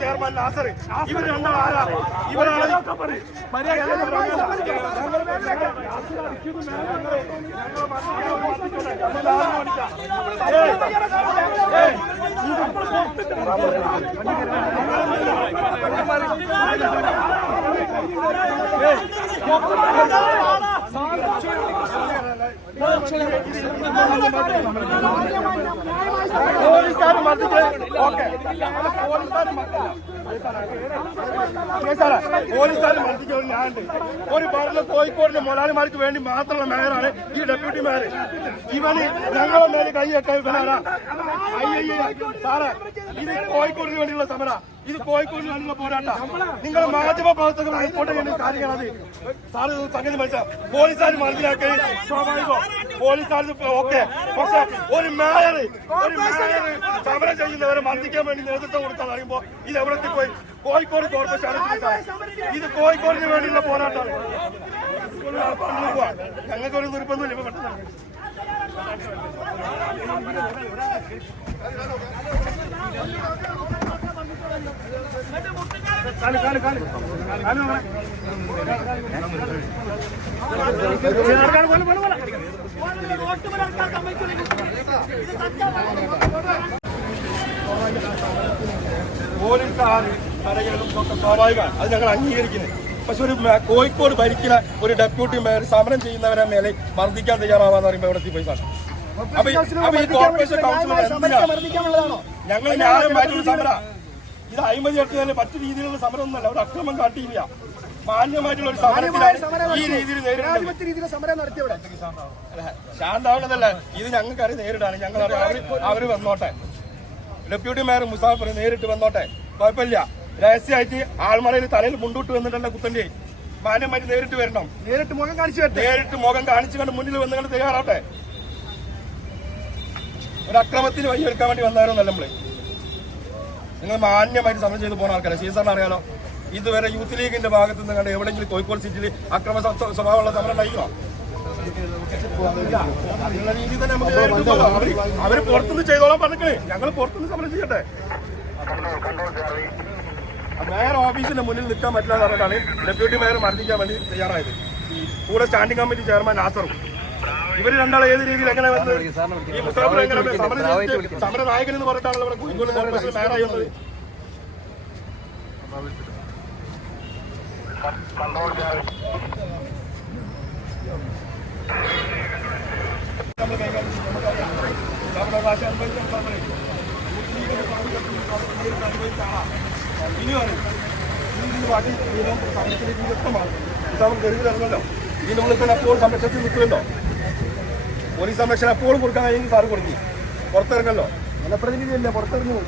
Chairman Nasar ഇവർ രണ്ടാളാണ് പോലീസുകാർ മർദ്ദിക്കുന്നത് ഞാനുണ്ട്. ഒരു ഭരണ കോഴിക്കോടിന്റെ മുതലാളിമാർക്ക് വേണ്ടി മാത്രമുള്ള മേയറാണ് ഈ ഡെപ്യൂട്ടി മേയർ. ഇവന് ഞങ്ങളെ മേലെ കൈയൊക്കെ ഇവനാരാ? സാറേ, ഇത് കോഴിക്കോടിന് വേണ്ടിയുള്ള സമര, ഇത് കോഴിക്കോടിന് വേണ്ടിയുള്ള പോരാട്ടം. നിങ്ങൾ മാധ്യമ പ്രവർത്തകർ റിപ്പോർട്ട് ചെയ്യേണ്ട കാര്യങ്ങളത്. സാറ് സംഗതി മനസ്സിലാവും. പോലീസുകാർ മനസ്സിലാക്കി സ്വാഭാവികം, പോലീസുകാർ ഓക്കെ. പക്ഷെ ഒരു മേയർ സമരം ചെയ്യുന്നവരെ മർദ്ദിക്കാൻ വേണ്ടി നേതൃത്വം കൊടുക്കാൻ അറിയുമ്പോൾ ഇത് എവിടേക്ക് പോയി? കോഴിക്കോട് കോർപ്പറേഷൻ ഇത് കോഴിക്കോടിന് വേണ്ടിയുള്ള പോരാട്ടമാണ്. ഞങ്ങൾക്കൊരു നിർബന്ധമില്ല. ഇപ്പൊ പെട്ടെന്ന് പോലീസുകാർ കരകളും ഒക്കെ സ്വാഭാവികമാണ്, അത് ഞങ്ങൾ അംഗീകരിക്കുന്നത്. പക്ഷെ ഒരു കോഴിക്കോട് ഭരിക്കുന്ന ഒരു ഡെപ്യൂട്ടി മേയർ സമരം ചെയ്യുന്നവരെ മേലെ മർദ്ദിക്കാൻ തയ്യാറാവാന്ന് പറയുമ്പോൾ എവിടെ പോയി സാർ? അപ്പൊ ഈ കോർപ്പറേഷൻ കൗൺസിലർ ഞങ്ങൾ ന്യായം മാറ്റിയുള്ള സമര, ഇത് അഴിമതി എടുത്തതിന് മറ്റു രീതിയിലുള്ള സമരം ഒന്നല്ല. ഒരു അക്രമം കാട്ടിയില്ല, മാന്യമായിട്ടുള്ള ഒരു സമരത്തിലാണ് ഈ രീതിയിൽ നേരിടുന്നത്. ശാന്താവുന്നതല്ല, ഇത് ഞങ്ങൾക്കറിയാം നേരിടാണ്. ഞങ്ങളറിയാം അവര് വന്നോട്ടെ, ഡെപ്യൂട്ടി മേയർ മുസാഫർ നേരിട്ട് വന്നോട്ടെ, കുഴപ്പമില്ല. രഹസ്യമായിട്ട് ആൾമറയിൽ തലയിൽ മുണ്ടൂട്ട് വന്നിട്ടുണ്ട് കുത്തന്റെ. മാന്യമായിട്ട് നേരിട്ട് വരണം, നേരിട്ട് മുഖം കാണിച്ചു കണ്ട് മുന്നിൽ വന്നുകൊണ്ട് തയ്യാറാവട്ടെ. ഒരു അക്രമത്തിന് വഴിയൊരുക്കാൻ വേണ്ടി വന്നവരൊന്നല്ല നമ്മള്. നിങ്ങൾ മാന്യമായിട്ട് സമരം ചെയ്ത് പോകുന്ന ആൾക്കാരെ സീസറിന് അറിയാലോ. ഇതുവരെ യൂത്ത് ലീഗിന്റെ ഭാഗത്ത് നിന്ന് കണ്ട് എവിടെയെങ്കിലും കോഴിക്കോട് സിറ്റിയിൽ അക്രമ സ്വഭാവമുള്ള സമരം ഉണ്ടായിക്കോ? രീതി തന്നെ അവര് പുറത്തുനിന്ന് ചെയ്തോളാൻ പറഞ്ഞേ. ഞങ്ങൾ പുറത്തുനിന്ന് സമരം ചെയ്യട്ടെ. മേയർ ഓഫീസിന്റെ മുന്നിൽ നിൽക്കാൻ പറ്റില്ല എന്ന് പറഞ്ഞിട്ടാണ് ഡെപ്യൂട്ടി മേയർ മർദ്ദിക്കാൻ വേണ്ടി തയ്യാറായത്. കൂടെ സ്റ്റാൻഡിംഗ് കമ്മിറ്റി ചെയർമാൻ നാസറും. ഇവർ രണ്ടാളും ഏത് രീതിയിൽ എങ്ങനെ വന്നത്? ഈ മുസാഫർ എങ്ങനെ സമരനായകൻ എന്ന് പറഞ്ഞിട്ടാണല്ലോ ഇവിടെ കോഴിക്കോട് കോർപ്പറേഷൻ മേയറായി വന്നത്. കരുതില്ലോ ഈ നമ്മളിപ്പോൾ അപ്പോൾ സംരക്ഷണത്തിൽ നിൽക്കുമല്ലോ. പോലീസ് സംരക്ഷണം എപ്പോഴും കൊടുക്കാൻ കഴിയുമെങ്കിൽ സാറ് കൊടുക്കി. പുറത്തിറങ്ങല്ലോ, ജനപ്രതിനിധിയല്ലേ, പുറത്തിറങ്ങും.